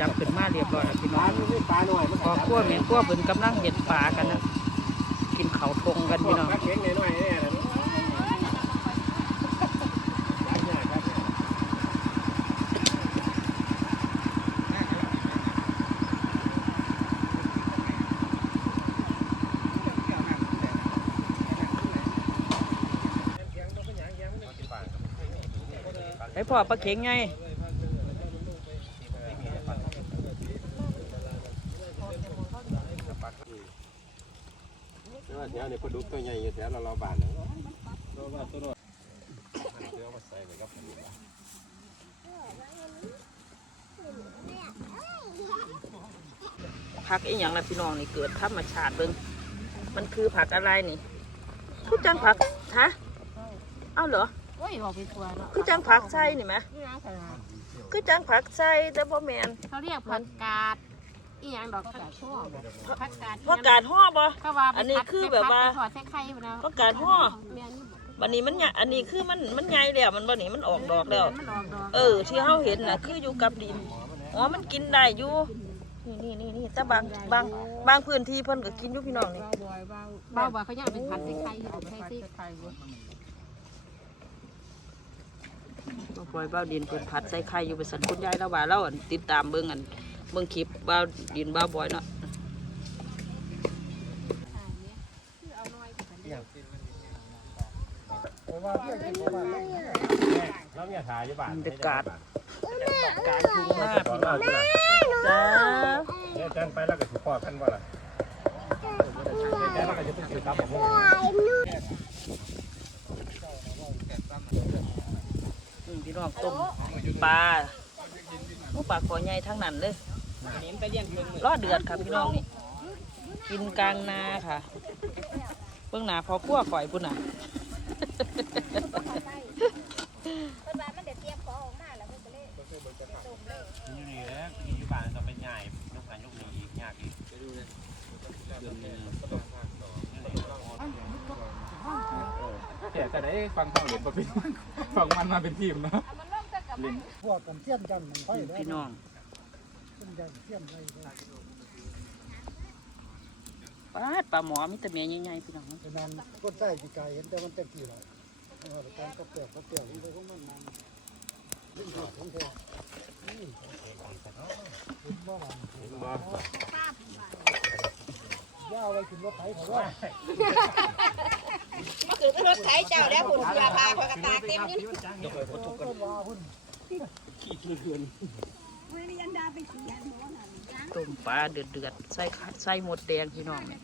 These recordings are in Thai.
จับขึ้นมาเรียบร้อยแล้วพี่ปน้อลางไม่ใช่ปลาหน่อยมันพอขั้วแม่ขั้วเพิ่นกำลังเห็ดปลากันนะกินเขาวทงกันพวพี่กน้องปลาเข็งหน่อยๆเนี่ยนะรักยากครับไอ้พ่อปลาเข็งไง แต่ว่าแถวนี้ปลาดุกตัวใหญ่อยู่แถวเราเราบานนะเราว่าตัวน้อยเดี๋ยวมาใส่ไว้กับผมผักอีหยังล่ะพี่น้องนี่เกิดธรรมชาติเบิ่งมันคือผักอะไรนี่คือจังผักฮะเอ้าเหรอโอ้ยบอกไปทัวร์เนาะคือจังผักไส้นี่ไหมนี่นะขนาดคือจังผักไส้แต่บ่แมนเขาเรียกผักกาดอีห ยังดอกกาดชั่วผักกาดผักกาดห่อบ่เขาว่าอันนี้คือแบบว่าถอดใส่ไข่ไปแล้วผักกาดห่อแม่นอยู่บ่วันนี้มันใหญ่อันนี้คือมันมันใหญ่แล้วมันบ่นี่มันออกดอกแล้วมันออกดอกเออ ที่เฮาเห็นน่ะ คืออยู่กับดินอ๋อมันกินได้อยู่นี่นี่นี่นี่แต่บางบางบางพื้นที่เพิ่นก็กินอยู่พี่น้องนี่เบาบ่เขาอยากเป็นผัดใส่ไข่อยู่ใส่ใส่ไข่บ่ปล่อยเบ้าดินเพิ่นผัดใส่ไข่อยู่ไปสั่นคุณยายแล้วว่าเราอั่นติดตามเบิ่งอันเบิ่งคลิปเบ้าดินเบ้าบอยเนาะเราเนี่ยถ่ายอยู่บ้านบรรยากาศการทุ่งนาพี่น้องจ้าเนี่ยแจ้งไปแล้วก็สิพอกันว่าล่ะแจ้งแล้วก็จะเป็นสื่อครับผมอืมพี่น้องต้มปลาหมูปลาคอใหญ่ทั้งนั้นเลย รอเดือดค่ะพี่น้องนี่กินกลางนาค่ะเบื้องหนาพอพัวข่อยพุ่นน่ะนี่แหละอยู่บ้านต้องไปใหญ่ลูกกันลูกนี้อีกยากอีกแต่จะได้ฟังเข้าเหรียญมาเป็นฟังมันมาเป็นทีมเนาะ พวกกันเทียนกันมันไฟแล้วพี่น้อง เทียนกันเทียนไฟปลาดปลาหมอมีแต่เมียใหญ่ๆพี่น้องเป็นนางก้นใต้ปีกายเห็นแต่มันเต็มที่แล้วเออแต่การก็เปลี่ยนก็เปลี่ยนมันไปของมันมันเรื่องของเธอนี่เห็นว่ามันย่าไว้ขึ้นรถไถเขาว่าคือรถไถเจ้าแล้วหุ่นเสือพาคอยกระตาเต็มนี่ต้นว่าพุ่น ต้มปลาเดือดๆใส่ข้าใส่หมดแดงพี่น้องเนี่ย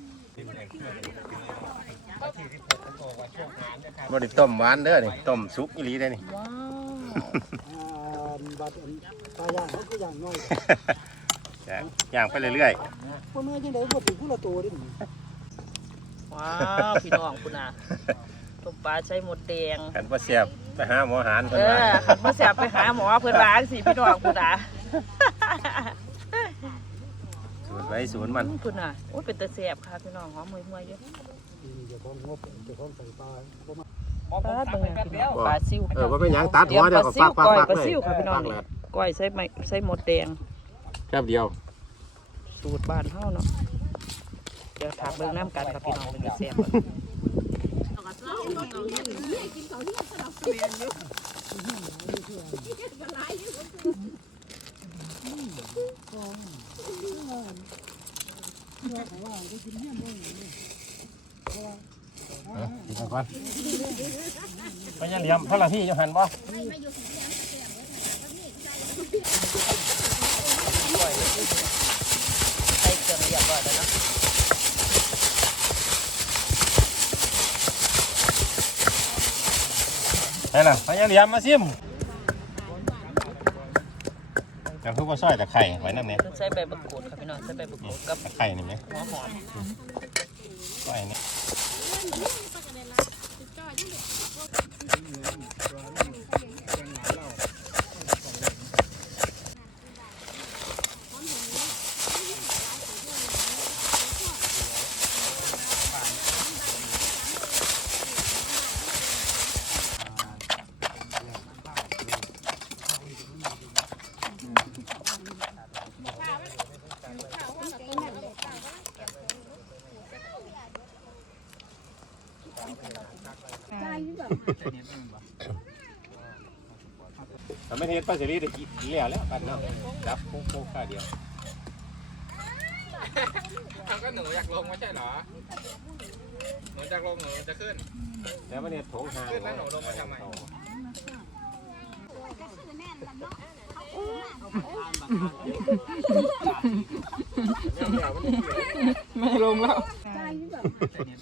บ่ได้ต้มหวานเด้อนี่ต้มสุกอีหลีเด้อนี่ ว้าวอ่าบัดตายางเขาก็อย่างน้อยย่างไปเรื่อยพวกเนื้อยังไงพวกถึงผู้ละตัวดิว้าวพี่น้องคุณน่ะต้มปลาใส่หมดแดงๆกันบ่แซ่บไปหาหมอหารเอเพิ่นว่า อขันมาแสบไปหาหมอเพื่อนร้านสิพี่น้องคุณน่ะ สูตรไว้สูตรมันคุณน่ะโอ้ยเป็นตะแสบค่ะพี่น้องหอมมวยๆอยู่เจ้าของงบเจ้าของใส่ปลาประมาณปลาเบิ่งนะพี่น้องปลาซิวเออบ่เป็นหยังตัดหัวเดี๋ยวก็ฟักฟักฟักปลาเลยซิวค่ะพี่น้องนี่ก้อยใส่ไม้ใส่หมดแดงแค่เดียว สูตรบ้านเฮาเนาะเดี๋ยวถามเบิ่งน้ำกันครับพี่น้องเป็นตะแสบ กินก่อนไปยังเหลี่ยมเพราะละพี่อยู่หันบ่ใส่เครื่องเรียบร้อยแล้วเนาะไปล่ะไปยังเหลี่ยมมาซิมแต่คือบ่ซอยตะไคร้ไว้นำเนี่ยเพิ่นใส่ใบมะกรูดค่ะพี่น้องใส่ใบมะกรูดกับตะไคร้นี่แหมหัวหอมซอยนี่ Thank you. แต่เนี้ยมันบ่แต่ไม่เห็นป้าเสรีได้กี่เลี้ยแล้วกันเนาะจับโค้งๆค่าเดียวเขาก็หนูอยากลงไม่ใช่เหรอหนูอยากลงหนูจะขึ้น แล้วมันเนี่ยโถงหางขึ้นแล้วหนูลงมาทำไมไม่ลงแล้วแต่เนี้ย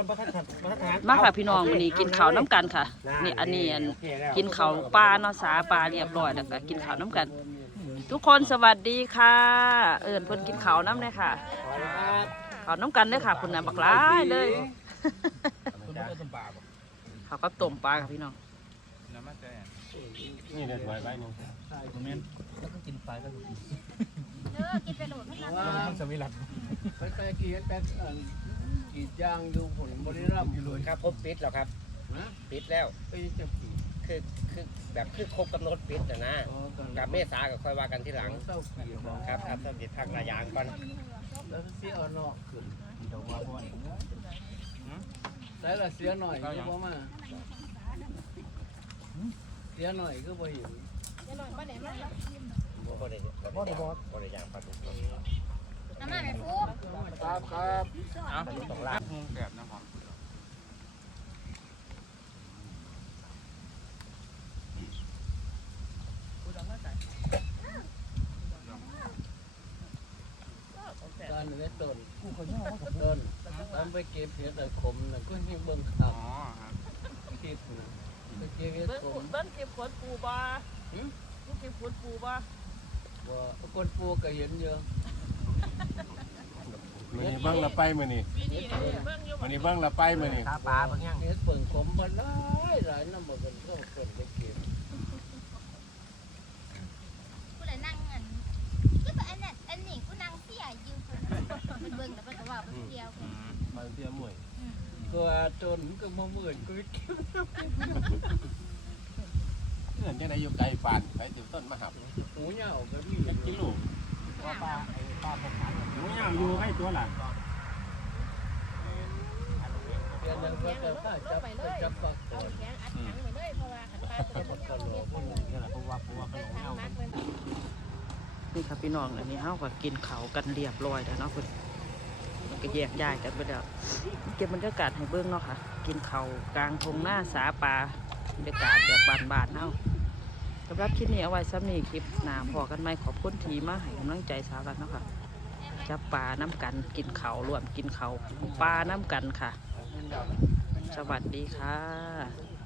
มันบ่ลูกก่อนประทัดขัดประทัดหารมาค่ะพี่น้องวันนี้กินข้าวน้ำกันค่ะ นี่อันนี้อันกินข้าวปลาเนาะสาปลาเรียบร้อยแล้วก็กินข้าวน้ำกัน ทุกคนสวัสดีค่ะ เอิญเพิ่นกินข้าวน้ำเลยค่ะข้าวน้ำกันเลยค่ะคุณน่ะบักหลายเลยคุณไม่ได้สมบัติข้าวก็ต้มปลาค่ะพี่น้องน้ำมันแดงนี่เนี่ยถอยไปหนึงผมเน้นแล้วก็กินไปแล้วก็กินเออกินไปโหลดเท่านั้นว่ามันสวิรัตไปไกลกี่แป๊ กกี่ยางอยู่ผลบริรัมย์อยู่เลยครับผมปิดแล้วครับปิดแล้ว ไปจะกี่คือคือแบบคือครบกำหนดปิดนะนะกับเมษาก็ค่อยว่ากันที่หลังเศร้ากี่บอกครับครับต้องติดพักหนายางก่อนแล้วเสียนอกขึ้นเดี๋ยวว่าพ่อนี่แล้วละเสียหน่อยก็พอมาเสียหน่อยก็พออยู่บ่ได้บ่ได้บ่ได้บ่ได้ยางปลาดุก น้ำมันไม่ฟูครับครับเอาต้องลากแบบน้ำหอมการเวทต้นต้นตอนไปเก็บเห็ดแต่ขมน่ะก็ให้เบิ่งข่าอ๋วอครับคิดนะไปเก็บเห็ดเบิ้งขมเบิ้งเก็บขวดปูบ่ลูกเก็บขวดปูบ่บ่คนปูก็เห็นเยอะ มือนี้เบิ้งละไปมือนี้ปีนี้เบิ้งอยู่มือนี้เบิ้งละไปมือนี้ปลาบางอย่างเห็ดเปิ่งขมบ่หลายหลายน้ำบ่กันก็เกินไปเก็บกูเลยนั่งอันคือแบบอันนั้นอันนี้กูนั่งเสียอยู่มันเบิ่งแต่มันก็ว่ามันเที่ยวบางเที่ยมวยก็จนก็มาเหมือนกูเก็บเพื่อนจะได้อยู่ไกลปานไปถึงต้นมะหับหมูเหยาก็มีจักกิโลว่าปลา ไอ้ปลาพกหนูย่างอยู่ให้ตัวละเดี๋ยวนั้นก็จะถ้าจับไปจับปากเอาแขนอัดถังไปเลยเพราะว่าขันปลาจะเป็นก็รอพวกนี้นี่แหละเพราะว่าเพราะว่าขนมทางเน่ามัดเป็นนี่ค่ะพี่น้องอันนี้เฮาก็กินข้ากันเรียบร้อยแล้วเนาะเพิ่นก็แยกย้ายกันไปแล้วเก็บบรรยากาศให้เบิ่งเนาะค่ะ กินเขากลางทงหน้าสาปลาบรรยากาศแบบบานๆเฮาะ สำหรับคลิปนี้เอาไว้ซ้ำนี้คลิปหนาพอกันไหมขอบคุณทีมาให้กำลังใจสาวรักเนาะค่ะจับปลาน้ำกันกินเขารวมกินเขาปลาน้ำกันค่ะ สวัสดีค่ะ